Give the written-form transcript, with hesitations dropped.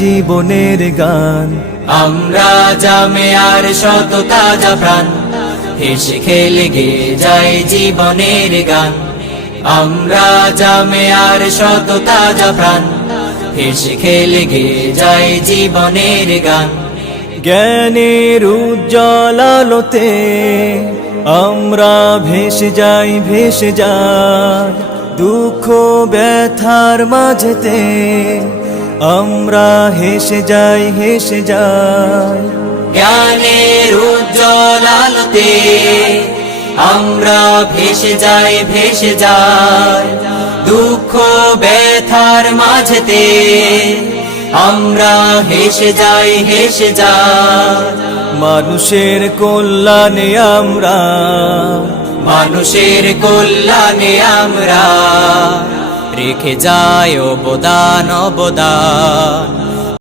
জীবনের গান। আমরা জামিয়ার শত তাজা প্রাণ, হেসে খেলে গেয়ে যায় জীবনের গান। আমরা জামিয়ার শত তাজা প্রাণ, হেসে খেলে গেয়ে যায় জীবনের গান। জ্ঞানের উজ্জ্বল আলোতে আমরা ভেসে যাই, ভেসে যাই দুঃখ ব্যথার মাঝেতে আমরা হেসে যাই, হেসে যাই। জ্ঞানের উজ্জ্বল আলোতে আমরা ভেসে যাই, ভেসে যাই দুঃখ ব্যথার মাঝেতে আমরা হেসে যাই, হেসে যাই। মানুষের কল্যাণে আমরা, মানুষের কল্যাণে আমরা রেখে যাই অবদান, অবদান।